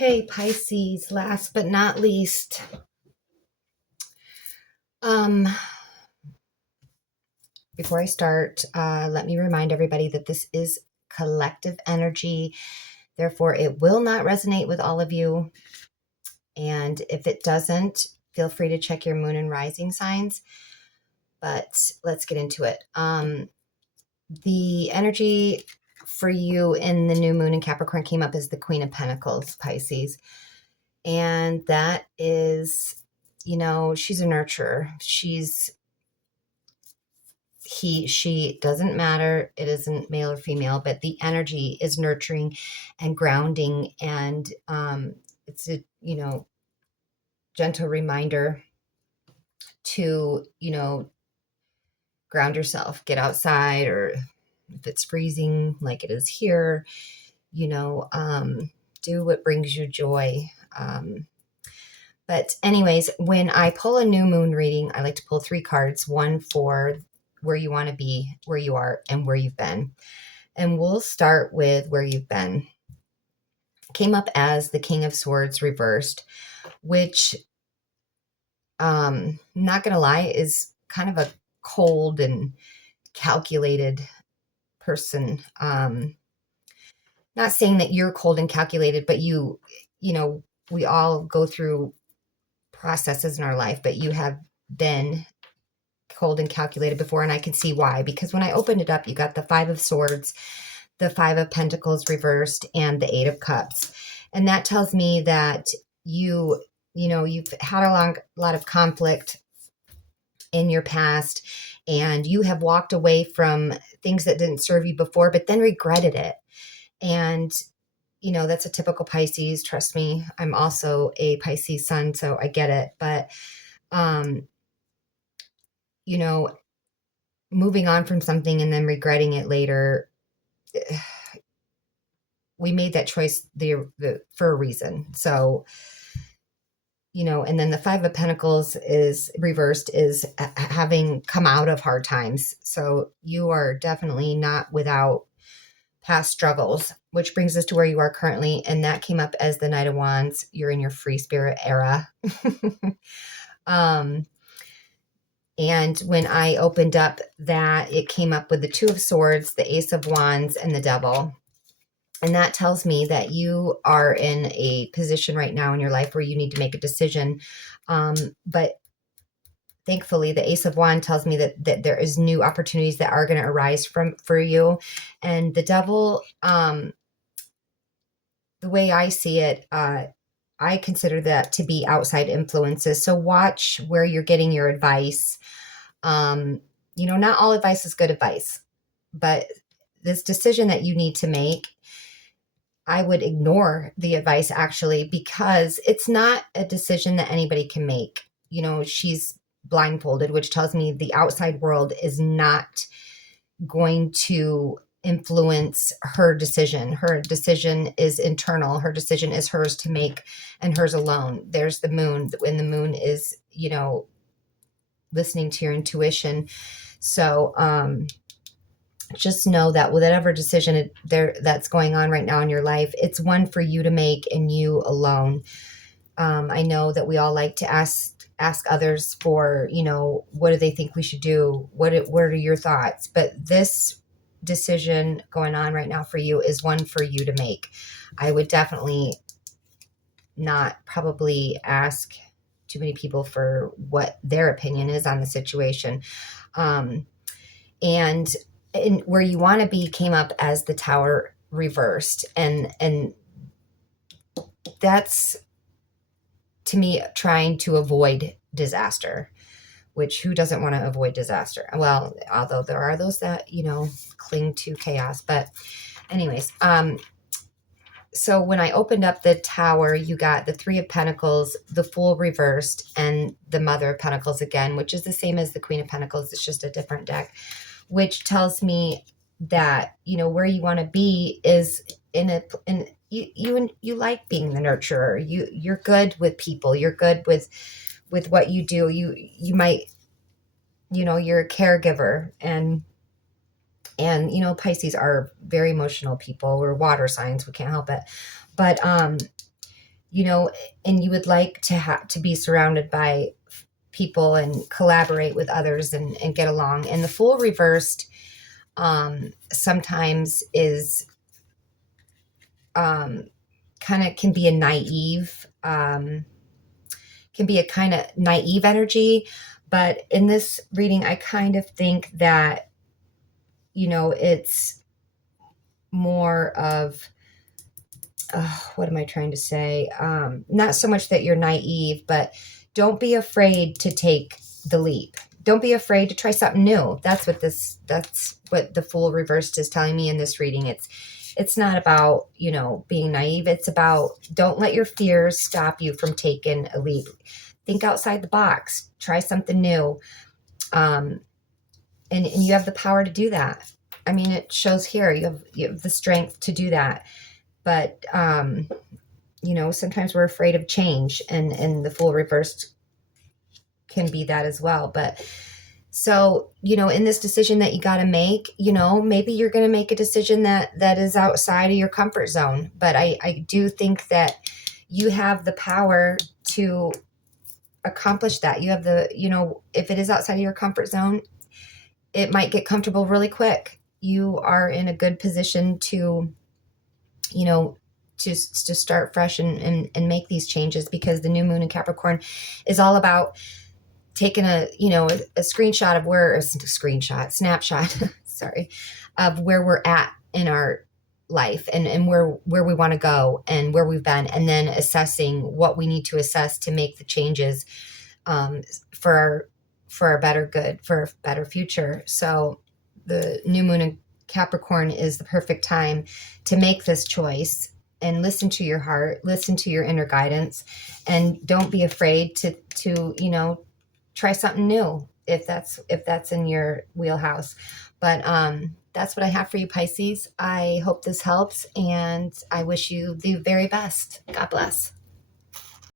Okay, Pisces, last but not least. Um, Before I start, let me remind everybody that this is collective energy. Therefore, it will not resonate with all of you. And if it doesn't, feel free to check your moon and rising signs. But let's get into it. The energy for you in the new moon in Capricorn came up as the Queen of Pentacles, Pisces. And that is, she's a nurturer. She doesn't matter. It isn't male or female, but the energy is nurturing and grounding. And it's a, gentle reminder to, ground yourself, get outside, or if it's freezing like it is here, do what brings you joy. But anyways, when I pull a new moon reading, I like to pull 3 cards, one for where you want to be, where you are, and where you've been. And we'll start with where you've been. Came up as the King of Swords reversed, which, not going to lie, is kind of a cold and calculated person. Not saying that you're cold and calculated, but we all go through processes in our life, but you have been cold and calculated before, and I can see why. Because when I opened it up, you got the 5 of Swords, the 5 of Pentacles reversed, and the 8 of Cups. And that tells me that you've had a lot of conflict in your past, and you have walked away from things that didn't serve you before, but then regretted it. And that's a typical Pisces. Trust me, I'm also a Pisces sun, so I get it. But, moving on from something and then regretting it later, we made that choice for a reason. So, and then the 5 of Pentacles is reversed, is having come out of hard times. So you are definitely not without past struggles, which brings us to where you are currently. And that came up as the Knight of Wands. You're in your free spirit era. And when I opened up that, it came up with the 2 of Swords, the Ace of Wands, and the Devil. And that tells me that you are in a position right now in your life where you need to make a decision. But thankfully, the Ace of Wands tells me that there is new opportunities that are going to arise for you. And the Devil, the way I see it, I consider that to be outside influences. So watch where you're getting your advice. Not all advice is good advice, but this decision that you need to make, I would ignore the advice actually, because it's not a decision that anybody can make. She's blindfolded, which tells me the outside world is not going to influence her decision. Her decision is internal. Her decision is hers to make, and hers alone. There's the moon, when the moon is, listening to your intuition. So, just know that whatever decision that's going on right now in your life, it's one for you to make and you alone. I know that we all like to ask others for, what do they think we should do? What are your thoughts? But this decision going on right now for you is one for you to make. I would definitely not probably ask too many people for what their opinion is on the situation. And where you want to be came up as the Tower reversed. And that's, to me, trying to avoid disaster, which who doesn't want to avoid disaster? Well, although there are those that, cling to chaos. But anyways, so when I opened up the Tower, you got the 3 of Pentacles, the Fool reversed, and the Mother of Pentacles again, which is the same as the Queen of Pentacles. It's just a different deck, which tells me that, where you want to be is you like being the nurturer. You're good with people. You're good with what you do. You might, you're a caregiver, and Pisces are very emotional people. We're water signs. We can't help it. But, you know, and you would like to have to be surrounded by people and collaborate with others and get along. And the Fool reversed sometimes is kind of can be a naive, can be a kind of naive energy. But in this reading, I kind of think that, you know, it's more of, what am I trying to say? Not so much that you're naive, but don't be afraid to take the leap. Don't be afraid to try something new. That's what the Fool reversed is telling me in this reading. It's not about, you know, being naive. It's about, don't let your fears stop you from taking a leap. Think outside the box. Try something new. And you have the power to do that. I mean, it shows here you have the strength to do that. But, you know, sometimes we're afraid of change, and the Fool reversed can be that as well. But so, you know, in this decision that you got to make, you know, maybe you're going to make a decision that is outside of your comfort zone. But I do think that you have the power to accomplish that. You have the, you know, if it is outside of your comfort zone, it might get comfortable really quick. You are in a good position to, you know, to start fresh and make these changes, because the new moon in Capricorn is all about taking a, you know, a screenshot of where, a snapshot, sorry, of where we're at in our life and where we want to go and where we've been, and then assessing what we need to assess to make the changes for our better good, for a better future. So the new moon in Capricorn is the perfect time to make this choice and listen to your heart, listen to your inner guidance, and don't be afraid to, you know, try something new if that's in your wheelhouse. But that's what I have for you, Pisces. I hope this helps, and I wish you the very best. God bless.